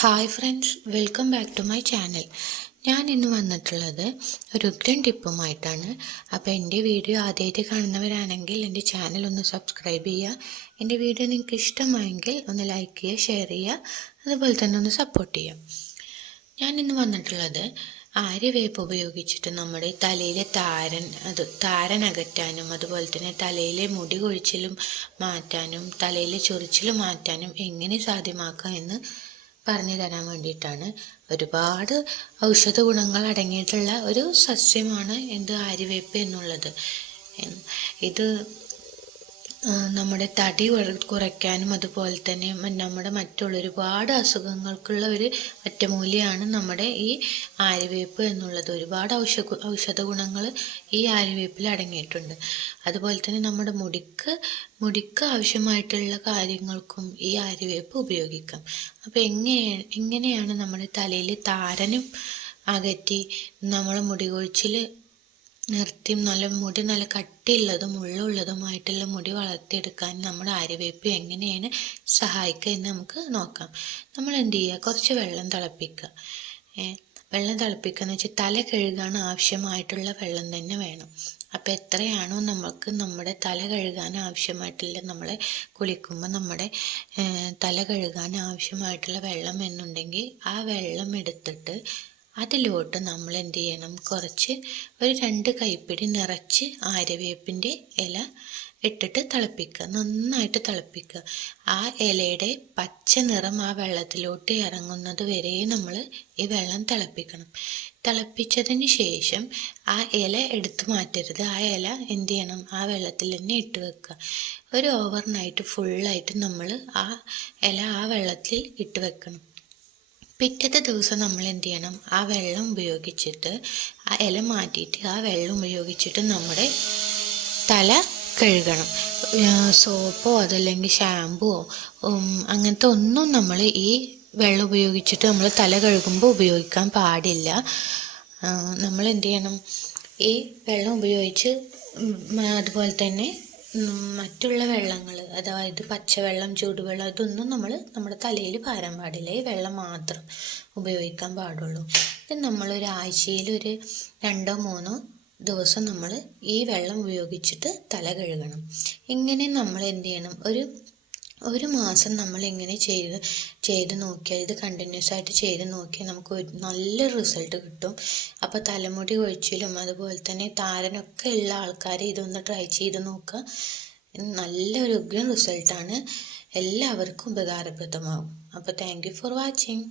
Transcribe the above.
Hi friends welcome back to my channel ഞാൻ ഇന്ന് വന്നിട്ടുള്ളത് ഒരു ഉഗ്രൻ ടിപ്പുമായിട്ടാണ്. അപ്പോൾ എന്റെ വീഡിയോ ആദ്യമായിട്ട് കാണുന്നവരാണെങ്കിൽ എന്റെ ചാനൽ ഒന്ന് സബ്സ്ക്രൈബ് ചെയ്യുക. എന്റെ വീഡിയോ നിങ്ങൾക്ക് ഇഷ്ടമായെങ്കിൽ ഒന്ന് ലൈക്ക് ചെയ്യുക ഷെയർ ചെയ്യുക അതുപോലെ തന്നെ ഒന്ന് സപ്പോർട്ട് ചെയ്യുക. ഞാൻ ഇന്ന് വന്നിട്ടുള്ളത് ആര്യവേപ്പ് ഉപയോഗിച്ചിട്ട് നമ്മുടെ തലയിലെ താരൻ അത് താരൻ അകറ്റാനും അതുപോലെ തന്നെ തലയിലെ മുടി കൊഴിച്ചിലും മാറ്റാനും തലയിലെ ചൊറിച്ചിലും മാറ്റാനും എങ്ങനെ സാധ്യമാക്കാം എന്ന് പറഞ്ഞു തരാൻ വേണ്ടിയിട്ടാണ്. ഒരുപാട് ഔഷധ ഗുണങ്ങൾ അടങ്ങിയിട്ടുള്ള ഒരു സസ്യമാണ് എന്ത് ആര്യവേപ്പ് എന്നുള്ളത്. ഇത് നമ്മുടെ തടി കുറയ്ക്കാനും അതുപോലെ തന്നെ നമ്മുടെ മറ്റുള്ള ഒരുപാട് അസുഖങ്ങൾക്കുള്ള ഒരു ഒറ്റമൂലിയാണ് നമ്മുടെ ഈ ആര്യവേപ്പ് എന്നുള്ളത്. ഒരുപാട് ഔഷധ ഔഷധ ഗുണങ്ങൾ ഈ ആര്യവേപ്പിൽ അടങ്ങിയിട്ടുണ്ട്. അതുപോലെ തന്നെ നമ്മുടെ മുടിക്ക് മുടിക്ക് ആവശ്യമായിട്ടുള്ള കാര്യങ്ങൾക്കും ഈ ആര്യവേപ്പ് ഉപയോഗിക്കാം. അപ്പോൾ എങ്ങനെ എങ്ങനെയാണ് നമ്മുടെ തലയിൽ താരനും അകറ്റി നമ്മളെ മുടി കൊഴിച്ചിൽ നിർത്തി നല്ല മുടി നല്ല കട്ടിയുള്ളതും ഉള്ളുള്ളതുമായിട്ടുള്ള മുടി വളർത്തിയെടുക്കാൻ നമ്മുടെ ആര്യവേപ്പ് എങ്ങനെയാണ് സഹായിക്കുക എന്ന് നമുക്ക് നോക്കാം. നമ്മൾ എന്ത് ചെയ്യുക? കുറച്ച് വെള്ളം തിളപ്പിക്കുക. വെള്ളം തിളപ്പിക്കുക എന്ന് വെച്ചാൽ തല കഴുകാൻ ആവശ്യമായിട്ടുള്ള വെള്ളം തന്നെ വേണം. അപ്പം എത്രയാണോ നമുക്ക് നമ്മുടെ തല കഴുകാൻ ആവശ്യമായിട്ടുള്ള നമ്മൾ കുളിക്കുമ്പോൾ നമ്മുടെ തല കഴുകാൻ ആവശ്യമായിട്ടുള്ള വെള്ളം എന്നുണ്ടെങ്കിൽ ആ വെള്ളം എടുത്തിട്ട് അതിലോട്ട് നമ്മൾ എന്ത് ചെയ്യണം കുറച്ച് ഒരു രണ്ട് കൈപ്പിടി നിറച്ച് ആര്യവേപ്പിന്റെ ഇല ഇട്ടിട്ട് തിളപ്പിക്കുക. നന്നായിട്ട് തിളപ്പിക്കുക. ആ ഇലയുടെ പച്ച നിറം ആ വെള്ളത്തിലോട്ട് ഇറങ്ങുന്നത് വരെ നമ്മൾ ഈ വെള്ളം തിളപ്പിക്കണം. തിളപ്പിച്ചതിന് ശേഷം ആ ഇല എടുത്തു മാറ്റരുത്. ആ ഇല എന്ത് ചെയ്യണം ആ വെള്ളത്തിൽ തന്നെ ഇട്ട് വെക്കുക. ഒരു ഓവർനൈറ്റ് ഫുള്ളായിട്ട് നമ്മൾ ആ ഇല ആ വെള്ളത്തിൽ ഇട്ട് വെക്കണം. പിറ്റത്തെ ദിവസം നമ്മൾ എന്ത് ചെയ്യണം? ആ വെള്ളം ഉപയോഗിച്ചിട്ട് ആ ഇല മാറ്റിയിട്ട് ആ വെള്ളം ഉപയോഗിച്ചിട്ട് നമ്മുടെ തല കഴുകണം. സോപ്പോ അതല്ലെങ്കിൽ ഷാമ്പുവോ അങ്ങനത്തെ ഒന്നും നമ്മൾ ഈ വെള്ളം ഉപയോഗിച്ചിട്ട് നമ്മൾ തല കഴുകുമ്പോൾ ഉപയോഗിക്കാൻ പാടില്ല. നമ്മൾ എന്ത് ചെയ്യണം? ഈ വെള്ളം ഉപയോഗിച്ച് അതുപോലെ തന്നെ മറ്റുള്ള വെള്ളങ്ങൾ അതായത് പച്ചവെള്ളം ചൂടുവെള്ളം അതൊന്നും നമ്മൾ നമ്മുടെ തലയിൽ പാരാൻ പാടില്ല. ഈ വെള്ളം മാത്രം ഉപയോഗിക്കാൻ പാടുള്ളൂ. ഇത് നമ്മൾ ഒരാഴ്ചയിൽ ഒരു രണ്ടോ മൂന്നോ ദിവസം നമ്മൾ ഈ വെള്ളം ഉപയോഗിച്ചിട്ട് തല കഴുകണം. ഇങ്ങനെ നമ്മൾ എന്ത് ചെയ്യണം ഒരു ഒരു മാസം നമ്മൾ ഇങ്ങനെ ചെയ്ത് ചെയ്ത് നോക്കിയാൽ ഇത് കണ്ടിന്യൂസ് ആയിട്ട് ചെയ്ത് നോക്കിയാൽ നമുക്ക് നല്ല റിസൾട്ട് കിട്ടും. അപ്പോൾ തലമുടി കൊഴിച്ചിലും അതുപോലെ തന്നെ താരനൊക്കെ ഉള്ള ആൾക്കാർ ഇതൊന്ന് ട്രൈ ചെയ്ത് നോക്കുക. നല്ലൊരു ഉഗ്രൻ റിസൾട്ടാണ് എല്ലാവർക്കും ഉപകാരപ്രദമാകും അപ്പോൾ താങ്ക് യു ഫോർ വാച്ചിങ്